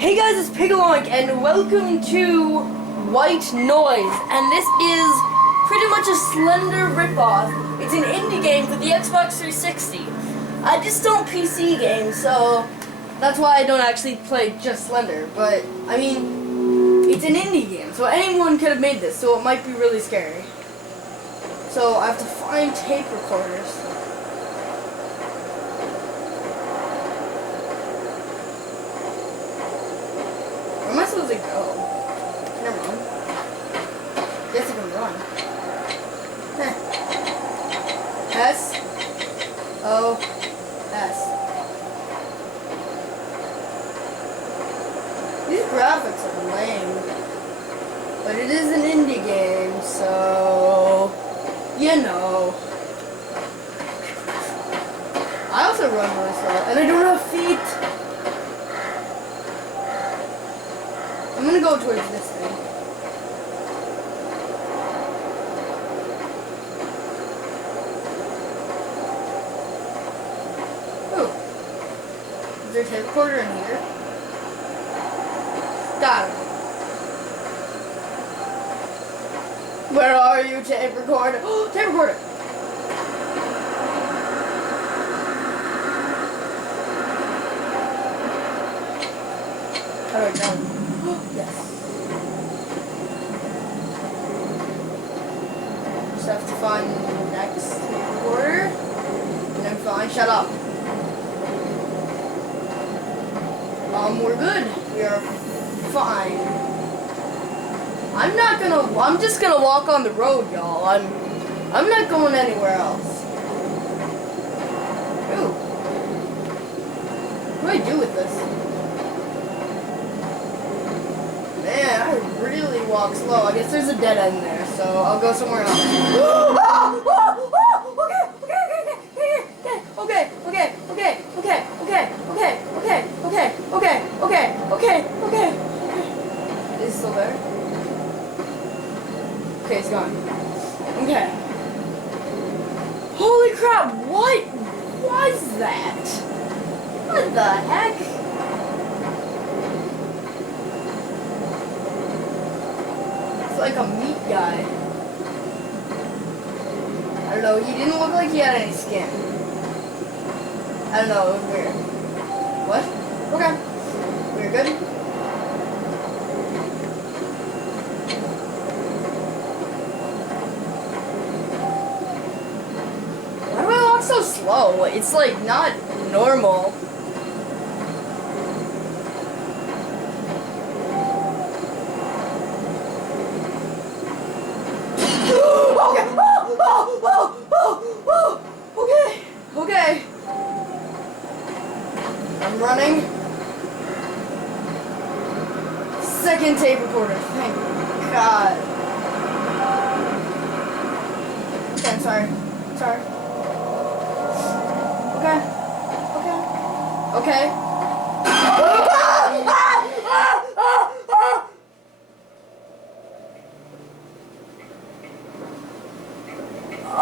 Hey guys, it's Pigalonk, and welcome to White Noise, and this is pretty much a Slender ripoff. It's an indie game for the Xbox 360. I just don't PC games, so that's why I don't actually play just Slender, but, I mean, it's an indie game, so anyone could have made this, so it might be really scary. So I have to find tape recorders. Where am I supposed to go? Never mind. Guess I can run. S O S. These graphics are lame, but it is an indie game, so you know. I also run really slow, and I don't have feet. I'm gonna go towards this thing. Ooh. Is there a tape recorder in here? Got it. Where are you, tape recorder? Oh, tape recorder! How do I go? Yes. Just have to find the next recorder, and I'm fine. Shut up. We're good. We are fine. I'm just gonna walk on the road, y'all. I'm not going anywhere else. Ooh. What do I do with this? Man, I really walk slow. I guess there's a dead end there, so I'll go somewhere else. Okay. Is it still there? Okay, it's gone. Okay. Holy crap, what was that? What the heck? Like a meat guy. I don't know, he didn't look like he had any skin. I don't know, it was weird. What? Okay. We're good. Why do I walk so slow? It's like not normal. Okay. I'm running. Second tape recorder, thank God. Okay, I'm sorry. Okay.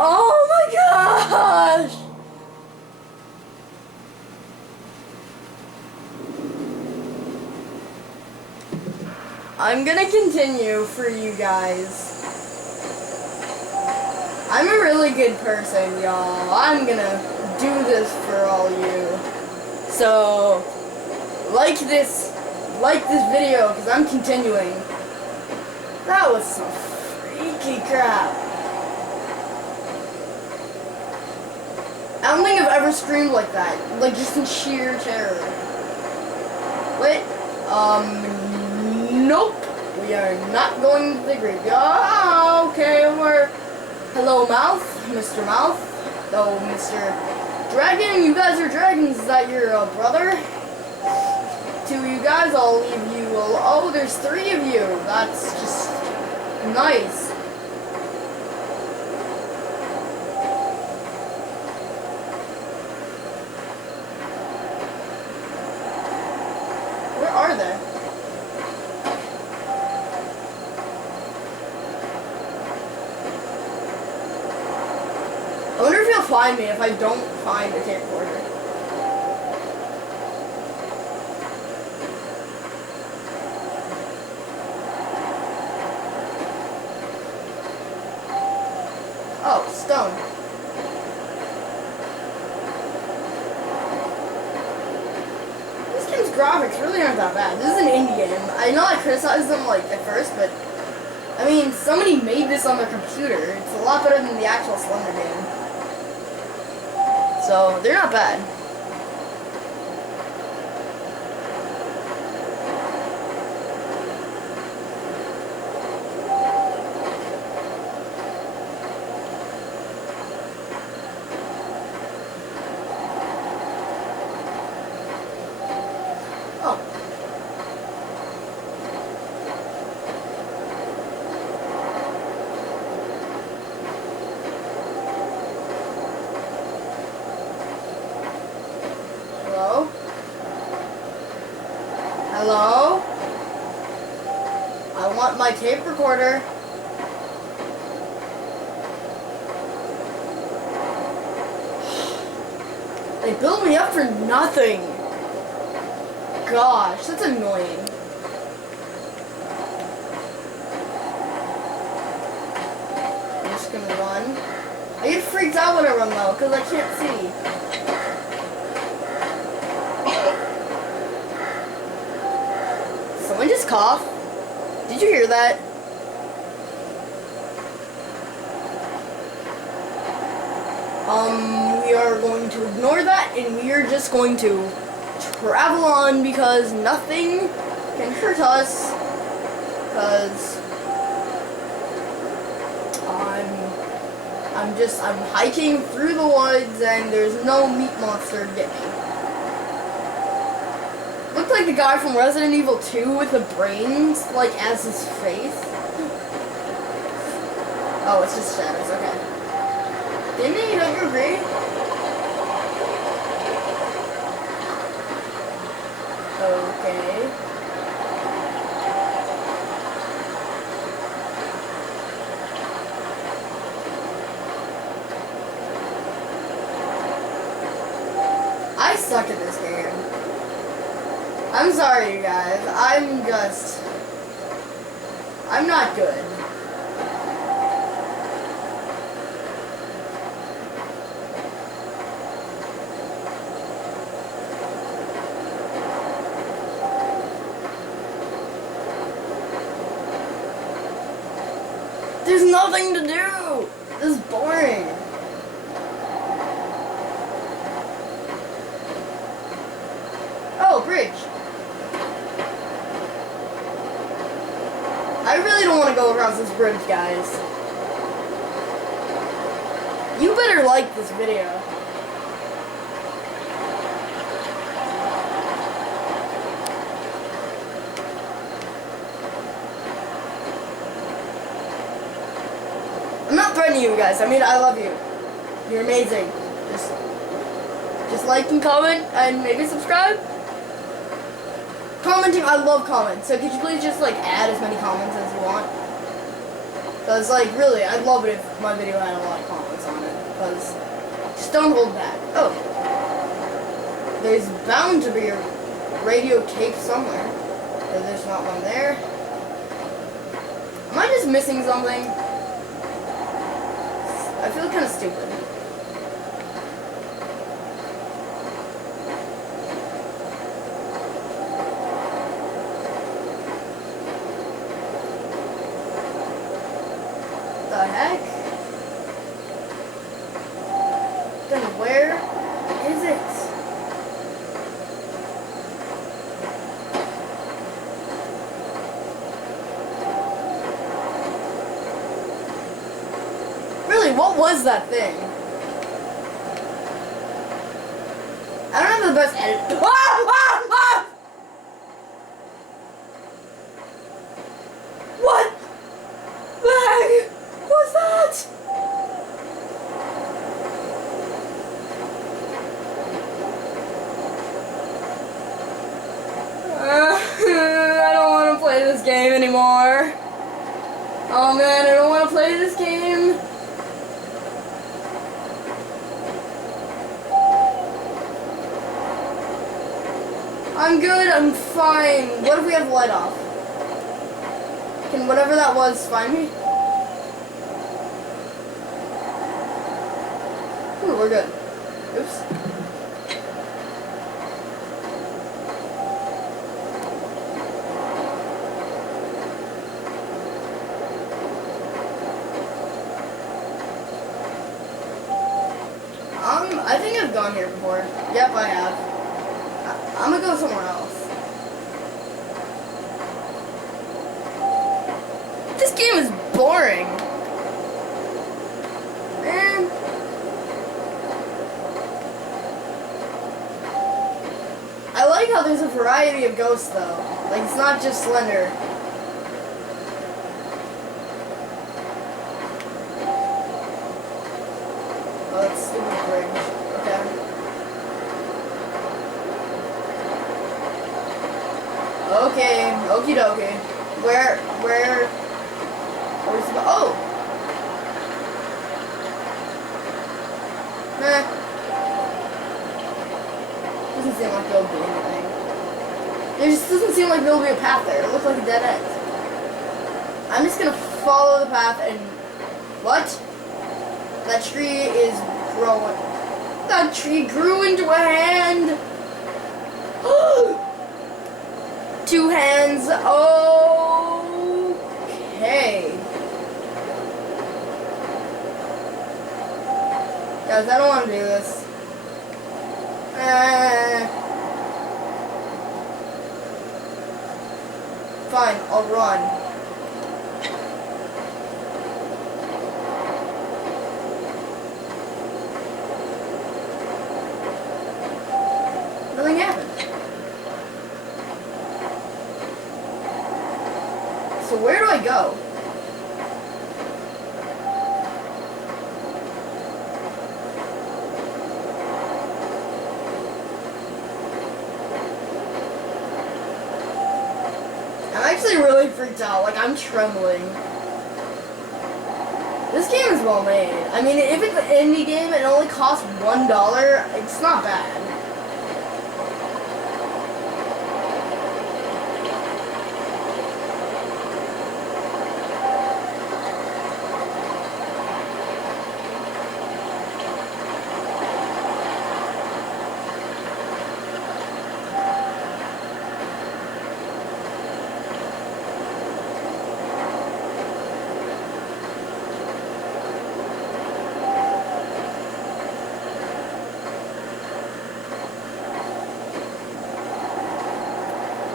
Oh my gosh! I'm gonna continue for you guys. I'm a really good person, y'all. I'm gonna do this for all you. So, like this video, because I'm continuing. That was some freaky crap. I don't think I've ever screamed like that. Like, just in sheer terror. Wait, nope. We are not going to the graveyard. Okay, hello, Mouth, Mr. Mouth. Oh, Mr. Dragon, you guys are dragons. Is that your brother? Two of you guys, I'll leave you. Oh, there's three of you. That's just nice. Where are they? I wonder if he'll find me if I don't find a tape recorder. graphics really aren't that bad. This is an indie game. I know I criticized them like at first, but I mean, somebody made this on their computer. It's a lot better than the actual Slender game. So they're not bad. Hello? Hello? I want my tape recorder. They built me up for nothing. Gosh, that's annoying. I'm just gonna run. I get freaked out when I run though, because I can't see. Someone just coughed. Did you hear that? We are going to ignore that and we are just going to travel on because nothing can hurt us because I'm hiking through the woods and there's no meat monster to get me. Looked like the guy from Resident Evil 2 with the brains, like, as his face. Oh, it's just shadows, okay. Didn't he? Don't you agree? Okay. I suck at this game. I'm sorry, you guys. I'm not good. There's nothing to do. This is boring. Oh, bridge. I really don't want to go across this bridge, guys. You better like this video. I'm not threatening you guys. I mean, I love you. You're amazing. Just like and comment and maybe subscribe. Commenting, I love comments. So could you please just like add as many comments as you want? Because like really, I'd love it if my video had a lot of comments on it. Because just don't hold back. Oh, there's bound to be a radio tape somewhere. But there's not one there. Am I just missing something? I feel kind of stupid. The heck? Then where is it? Really, what was that thing? I don't have the best edit. What the heck was that? I don't want to play this game anymore. Oh man, I don't want to play this game. I'm good, I'm fine. What if we have the light off? Can whatever that was find me? Ooh, we're good. Oops. gone here before. Yep, I have. I'm gonna go somewhere else. This game is boring. Man. I like how there's a variety of ghosts though. Like, it's not just Slender. Oh, that's stupid bridge. Okay. Okay, okie dokie. Where's the, oh! Nah. Doesn't seem like there'll be anything. There just doesn't seem like there'll be a path there. It looks like a dead end. I'm just gonna follow the path and, what? That tree is growing. That tree grew into a hand! Two hands. Okay. Guys, I don't want to do this. Fine, I'll run. Nothing happened. So where do I go? I'm actually really freaked out. Like, I'm trembling. This game is well made. I mean, if it's an indie game and it only costs $1, it's not bad.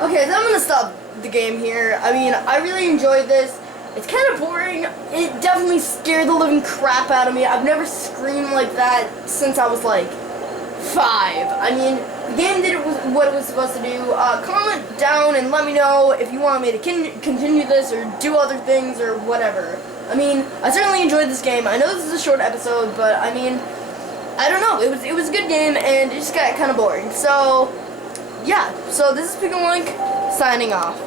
Okay, so I'm gonna stop the game here. I mean, I really enjoyed this. It's kind of boring. It definitely scared the living crap out of me. I've never screamed like that since I was like 5. I mean, the game did what it was supposed to do. Comment down and let me know if you want me to continue this or do other things or whatever. I mean, I certainly enjoyed this game. I know this is a short episode, but I mean, I don't know. It was a good game and it just got kind of boring. So, yeah. So this is Pick and Link signing off.